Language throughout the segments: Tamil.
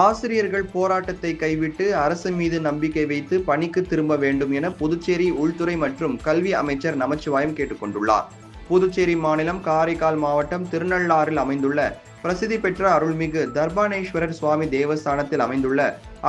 ஆசிரியர்கள் போராட்டத்தை கைவிட்டு அரசு மீது நம்பிக்கை வைத்து பணிக்கு திரும்ப வேண்டும் என புதுச்சேரி உள்துறை மற்றும் கல்வி அமைச்சர் நமச்சிவாயம் கேட்டுக்கொண்டுள்ளார். புதுச்சேரி மாநிலம் காரைக்கால் மாவட்டம் திருநள்ளாறில் அமைந்துள்ள பிரசித்தி பெற்ற அருள்மிகு தர்பானேஸ்வரர் சுவாமி தேவஸ்தானத்தில் அமைந்துள்ள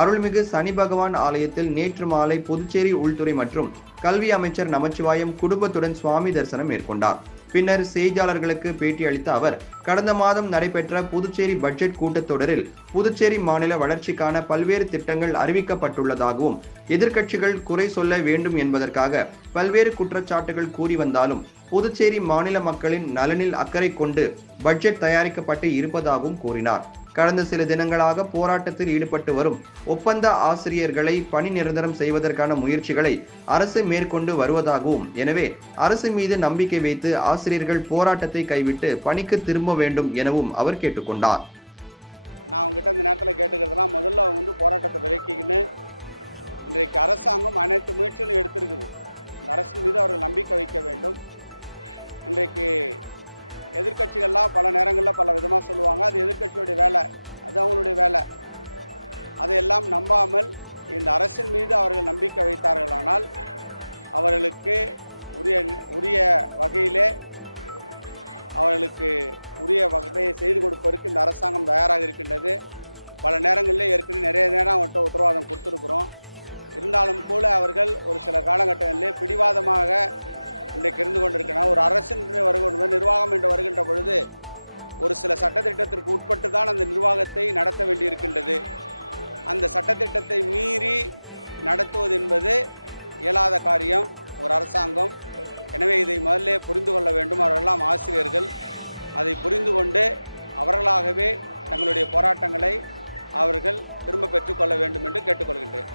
அருள்மிகு சனி பகவான் ஆலயத்தில் நேற்று மாலை புதுச்சேரி உள்துறை மற்றும் கல்வி அமைச்சர் நமச்சிவாயம் குடும்பத்துடன் சுவாமி தரிசனம் மேற்கொண்டார். பின்னர் செய்தியாளர்களுக்கு பேட்டி அளித்த அவர், கடந்த மாதம் நடைபெற்ற புதுச்சேரி பட்ஜெட் கூட்டத்தொடரில் புதுச்சேரி மாநில வளர்ச்சிக்கான பல்வேறு திட்டங்கள் அறிவிக்கப்பட்டுள்ளதாகவும், எதிர்க்கட்சிகள் குறை சொல்ல வேண்டும் என்பதற்காக பல்வேறு குற்றச்சாட்டுகள் கூறி வந்தாலும் புதுச்சேரி மாநில மக்களின் நலனில் அக்கறை கொண்டு பட்ஜெட் தயாரிக்கப்பட்டு இருப்பதாகவும் கூறினார். கடந்த சில தினங்களாக போராட்டத்தில் ஈடுபட்டு வரும் ஒப்பந்த ஆசிரியர்களை பணி நிரந்தரம் செய்வதற்கான முயற்சிகளை அரசு மேற்கொண்டு வருவதாகவும், எனவே அரசு மீது நம்பிக்கை வைத்து ஆசிரியர்கள் போராட்டத்தை கைவிட்டு பணிக்கு திரும்ப வேண்டும் எனவும் அவர் கேட்டுக்கொண்டார். நான் அவங்ககிட்ட இந்த நேரத்தில் கேட்டுக்கிறதுலாம், முதல்ல அவங்க போராட்டத்தை விலக்கிக்கின்னு இன்றைக்கு அரசாங்கம் அனைத்து முயற்சிகளும் எடுத்திருக்குது. இந்த அரசின் மீது அவர்கள் நம்பிக்கை வைக்க வேண்டும். இன்றைக்கு எதிர்க்கட்சிகள்லாம் பல நேரங்களில் பல விதமாக சொல்லுவாங்க, அது எதிர்க்கட்சியுடைய வேலை, அது அவங்களுடைய வேலை. அதையெல்லாம் நம்பாமல் இந்த அரசின் மீது அவர்கள் நம்பிக்கை வைத்தார்களானால் அவர்களுக்கு உரிய வகையிலே அவர்களுக்கு உரிய வகையை செய்து கொடுப்பதற்கு இந்த அரசாங்கம் தயாராக இருக்கின்றது. பல நேரங்களில் ஏற்கனவே நிறைய நேரம் அவர்கிட்ட உத்தரவாதம் கொடுத்துருக்குறோம். இருந்தாலும் கூட அவர்கள் ஒரு சில காலகட்டங்களிலே பிடிவாதமாக இன்றைக்கு இருந்து கொண்டிருக்கிறார். ஒரு அரசு வருகின்ற நிர்வாகம் என்று வருகின்ற பொழுது ஒரு சில சட்டத்திட்டத்திற்கு உட்பட்டு தான் அந்த நிர்வாகத்தை நடத்த வேண்டியிருக்கின்றது. அந்த சட்டத்திட்டத்தை மீறி நடத்துவது என்பது இயலாத காரியம் ஒரு அரசாங்கம். எனவே இதை முதல்ல புரிந்து கொள்ள வேண்டும். அவர்களெல்லாம் ஆசிரியர்கள், அதை புரிந்து கொண்டு அவர்களாகவே தங்களுடைய போராட்டங்களை அவர்கள் திரும்ப பெற்றுக்கொள்ள வேண்டும் என்று கேட்டுக்கொள்கின்றேன்.